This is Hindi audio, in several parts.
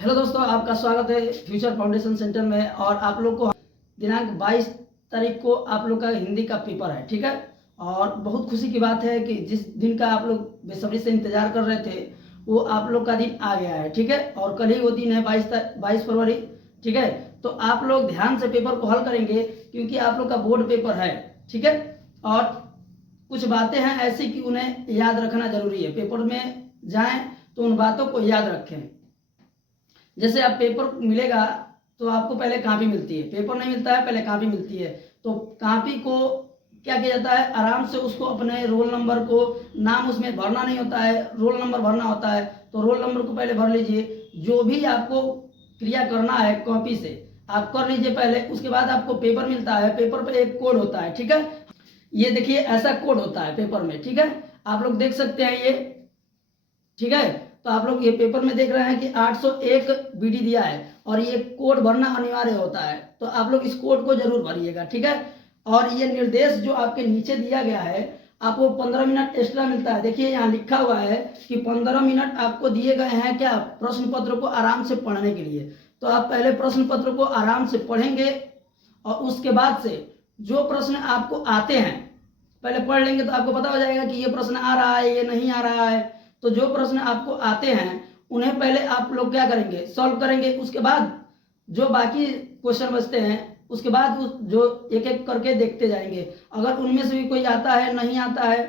हेलो दोस्तों, आपका स्वागत है फ्यूचर फाउंडेशन सेंटर में। और आप लोग को दिनांक 22 तारीख को आप लोग का हिंदी का पेपर है, ठीक है। और बहुत खुशी की बात है कि जिस दिन का आप लोग बेसब्री से इंतजार कर रहे थे वो आप लोग का दिन आ गया है, ठीक है। और कल ही वो दिन है 22 फरवरी, ठीक है। तो आप लोग ध्यान से पेपर को हल करेंगे क्योंकि आप लोग का बोर्ड पेपर है, ठीक है। और कुछ बातें हैं ऐसी कि उन्हें याद रखना जरूरी है। पेपर में जाएं तो उन बातों को याद रखें। जैसे आप पेपर मिलेगा तो आपको पहले कॉपी मिलती है, पेपर नहीं मिलता है, पहले कॉपी मिलती है। तो कॉपी को क्या किया जाता है, आराम से उसको अपने रोल नंबर को, नाम उसमें भरना नहीं होता है, रोल नंबर भरना होता है। तो रोल नंबर को पहले भर लीजिए। जो भी आपको क्रिया करना है कॉपी से आप कर लीजिए पहले। उसके बाद आपको पेपर मिलता है, पेपर पे एक कोड होता है, ठीक है। ये देखिए ऐसा कोड होता है पेपर में, ठीक है। आप लोग देख सकते हैं ये, ठीक है। तो आप लोग ये पेपर में देख रहे हैं कि 801 बीडी दिया है और ये कोड भरना अनिवार्य होता है। तो आप लोग इस कोड को जरूर भरिएगा, ठीक है। और ये निर्देश जो आपके नीचे दिया गया है, आपको 15 मिनट एक्स्ट्रा मिलता है। देखिए यहाँ लिखा हुआ है कि 15 मिनट आपको दिए गए हैं क्या, प्रश्न पत्र को आराम से पढ़ने के लिए। तो आप पहले प्रश्न पत्र को आराम से पढ़ेंगे और उसके बाद से जो प्रश्न आपको आते हैं पहले पढ़ लेंगे तो आपको पता हो जाएगा कि ये प्रश्न आ रहा है, ये नहीं आ रहा है। तो जो प्रश्न आपको आते हैं उन्हें पहले आप लोग क्या करेंगे, सॉल्व करेंगे। उसके बाद जो बाकी क्वेश्चन बचते हैं उसके बाद जो एक एक करके देखते जाएंगे। अगर उनमें से भी कोई आता है, नहीं आता है,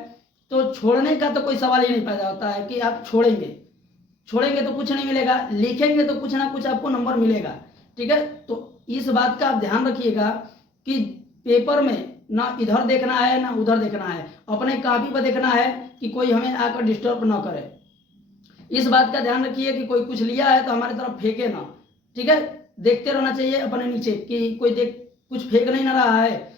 तो छोड़ने का तो कोई सवाल ही नहीं पैदा होता है कि आप छोड़ेंगे तो कुछ नहीं मिलेगा, लिखेंगे तो कुछ ना कुछ आपको नंबर मिलेगा, ठीक है। तो इस बात का आप ध्यान रखिएगा कि पेपर में ना इधर देखना है ना उधर देखना है, अपने कॉपी पर देखना है कि कोई हमें आकर डिस्टर्ब ना करे। इस बात का ध्यान रखिए कि कोई कुछ लिया है तो हमारी तरफ फेंके ना, ठीक है। देखते रहना चाहिए अपने नीचे कि कोई कुछ फेंक नहीं ना रहा है।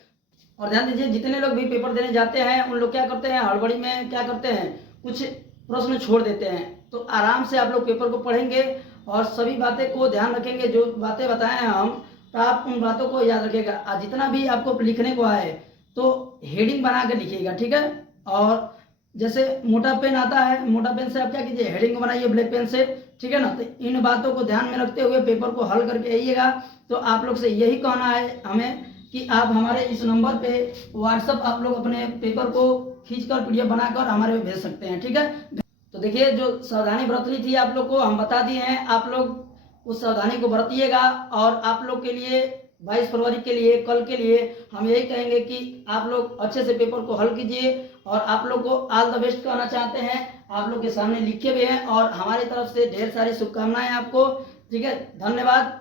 और ध्यान दीजिए जितने लोग भी पेपर देने जाते हैं उन लोग क्या करते हैं, हड़बड़ी में क्या करते हैं, कुछ प्रश्न छोड़ देते हैं। तो आराम से आप लोग पेपर को पढ़ेंगे और सभी बातें को ध्यान रखेंगे। जो बातें बताए हैं हम, तो आप उन बातों को याद रखिएगा। आज जितना भी आपको लिखने को आए तो हेडिंग बना के लिखिएगा, ठीक है। और जैसे मोटा पेन आता है, मोटा पेन से आप क्या कीजिए, हेडिंग बनाइए ब्लैक पेन से, ठीक है ना। तो इन बातों को ध्यान में रखते हुए पेपर को हल करके आइएगा। तो आप लोग से यही कहना है हमें कि आप हमारे इस नंबर पे व्हाट्सएप आप लोग अपने पेपर को खींचकर पीडीएफ बनाकर हमारे पे भेज सकते हैं, ठीक है। तो देखिए जो सावधानी बरतनी थी आप लोग को हम बता दिए हैं, आप लोग उस सावधानी को बरतिएगा। और आप लोग के लिए 22 फरवरी के लिए, कल के लिए हम यही कहेंगे कि आप लोग अच्छे से पेपर को हल कीजिए। और आप लोग को ऑल द बेस्ट कहना चाहते हैं, आप लोग के सामने लिखे हुए हैं और हमारी तरफ से ढेर सारी शुभकामनाएं आपको, ठीक है। धन्यवाद।